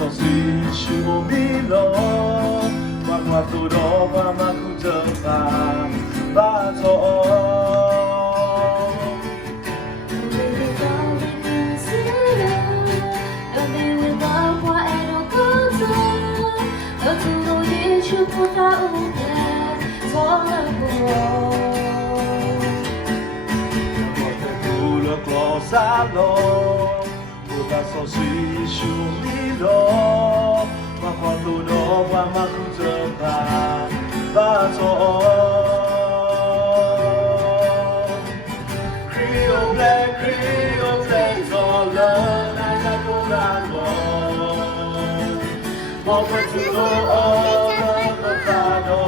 so si shu mi lo qua tu đó qua mà cũng chờ ba cho Salon, buta so si shu mi lo, ma qua tu do qua ma ku zhe ba zo. Creole black zo le, na ja tu ga lo. Mo kwa tu lo o le ta do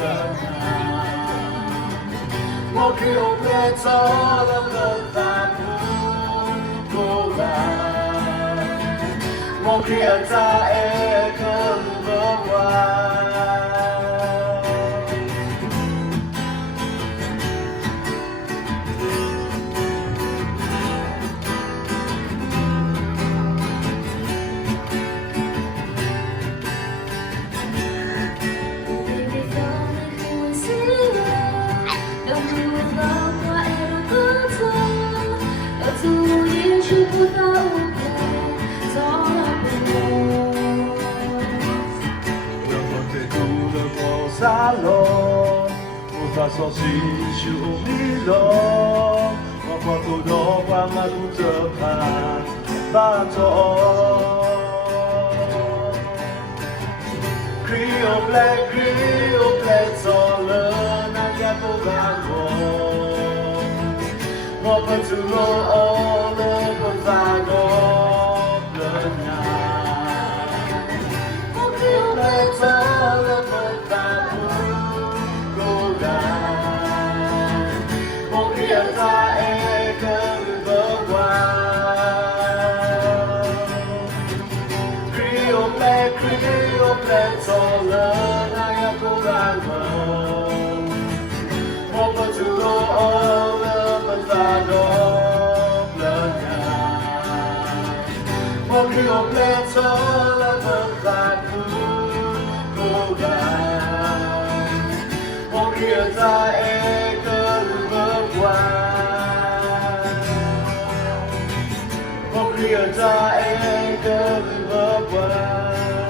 le na. Mo Creole black zo le ta. Một khi anh ta em không có qua Salon, buta so si shu mi lo, ma qua tu do qua ma ku zhe ba zo. Creole black zo le, na ja tu ga lo. Mo qua tu lo o le ko za do le na. Mo Creole black zo le ko za. Creole black zo le, na ja tu ga lo. Mo qua tu lo o le ma za do le na. Mo Creole black zo le ma za tu go ga. Mo Creole za e ke lo qua. Mo Creole za e ke